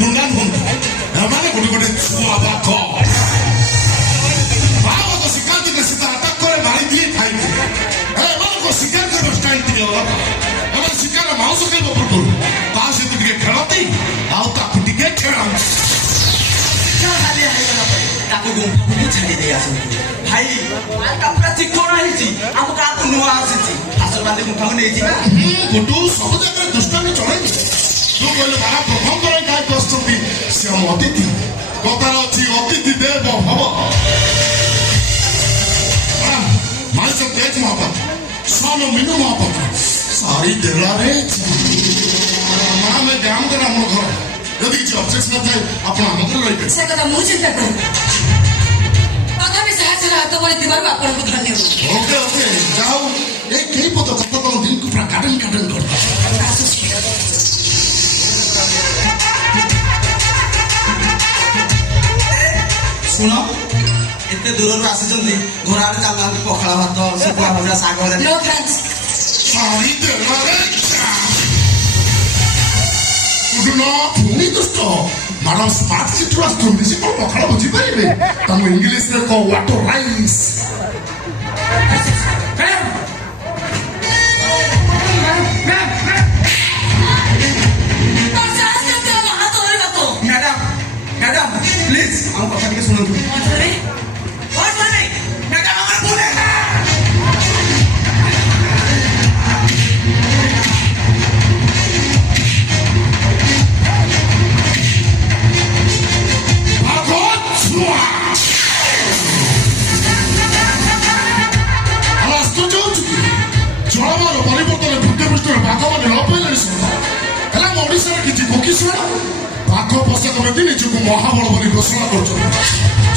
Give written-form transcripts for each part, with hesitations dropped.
ଗୁଣ୍ଡା ନୁହନ୍ତି, ଏମାନେ ଗୋଟେ ଗୋଟେ ଛୁଆ ବାକ। ଭାଗବତ ଶିଖାନ୍ତି ସୀତା ଆଟାକ করে মারি দিয়ে খাইবে। ଏମାନଙ୍କ ଶିକାର କରିବା ଷ୍ଟାଇଲ ଟିକେ ଅଲଗା। ଏମାନେ ଶିକାର ମାଉସ ଖାଇବା ପୂର୍ବରୁ ତା ସହିତ ଟିକେ ଖେଳନ୍ତି ଆଉ ତାକୁ ଟିକେ ଖେଳନ୍ତି। ତାକୁ ଗୁମ୍ଫାକୁ ଛାଡ଼ି ଦେଇ ଆସନ୍ତୁ ଭାଇ। ପୁରା ଚିକଣ ହେଇଛି, ଆମ ଗାଁକୁ ନୂଆ ଆସିଛି। ଆଶୀର୍ବାଦ ଗୁମ୍ଫାକୁ ନେଇଯିବା। ଗୁଡୁ ସବୁ ଜାଗାରେ ଦୁଷ୍ଟାମି ଚଳେଇବି। ତୁ କହିଲେ ବାହା ପ୍ରଥମ ଥର ଗାଁକୁ ଆସୁଛନ୍ତି, ସେ ଆମ ଅତିଥି। କଥାର ଅଛି ଅତିଥି ଦେବ ଭବ। ମାଇସ ତେଜ ମହାପାତ୍ର, ସନ ମିନୁ ମହାପାତ୍ର, ସାରି ଦେଲାରେ ଆମେ ଗାଁ ଦେଲା ଆମ ଘର। ଯଦି କିଛି ଅବଜେକ୍ସନ ଥାଏ ଆପଣ ଆମ ଘରେ ରହିବେ। ସେ କଥା ମୁଁ ଚିନ୍ତା କରୁ। ତଥାପି ସାହାଯ୍ୟର ହାତ ବଳିଥିବାରୁ ଆପଣଙ୍କୁ ଧନ୍ୟବାଦ। ଓକେ ଓକେ, ଯାଉ ଏଇ କେହି ପଦ କଥା ତମ ଦିନକୁ ପୁରା ଗାର୍ଡେନ ଗାର୍ଡେନ କରିବ। ଶୁଣ, ଏତେ ଦୂରରୁ ଆସିଛନ୍ତି, ଘର ଆଡେ ଚାଲୁନାହାନ୍ତି। ପଖାଳ ଭାତ, ଶୁଖୁଆ ଭଜା, ଶାଗ ଭଜା। No thanks. ସାରି ଦେଲାରେ ପୁଣି ଦୁଷ୍ଟ। ମ୍ୟାଡାମ ସ୍ମାର୍ଟ ସିଟିରୁ ଆସୁଛନ୍ତି, ସେ କଣ ପଖାଳ ବୁଝିପାରିବେ? ତାଙ୍କୁ ଇଂଲିଶରେ କହ ୱାଟର ରାଇସ୍। ମ୍ୟାଡାମ ପ୍ଲିଜ ଆମ କଥା ଟିକେ ଶୁଣନ୍ତୁ। ଜଳବାୟୁ ପରିବର୍ତ୍ତନ ଭୂପୃଷ୍ଠରେ ବାଘମାନେ ଲୋପ ପାଇଲେଣି। ହେଲେ ଆମ ଓଡ଼ିଶାରେ କିଛି କୋକିଶିଳ ବାଘ ପୋଷକ ବ୍ୟକ୍ତି ନିଜକୁ ମହାବଳ ବୋଲି ଘୋଷଣା କରୁଛନ୍ତି।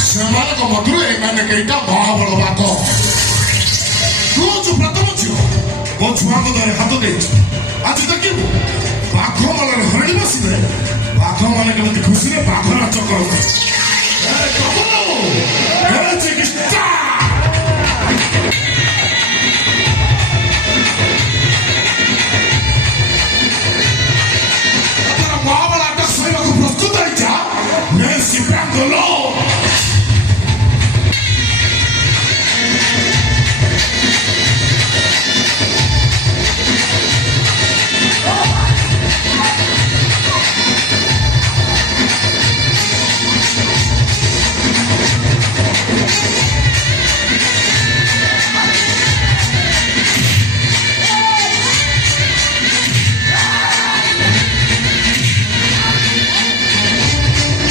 ସେମାନଙ୍କ ମଧ୍ୟରୁ ଏମାନେ କେଇଟା ମହାବଳ ବାଘ। ତୁ ହଉଛୁ ପ୍ରଥମ ଝିଅ, ମୋ ଛୁଆଙ୍କ ଦ୍ୱାରା ହାତ ଦେଇଛୁ। ଆଜି ଦେଖିବୁ ବାଘମାନେ ହରିଣୀ ବସିବେ, ବାଘମାନେ କେମିତି ଖୁସିରେ ବାଘ ନାଚ କରନ୍ତି।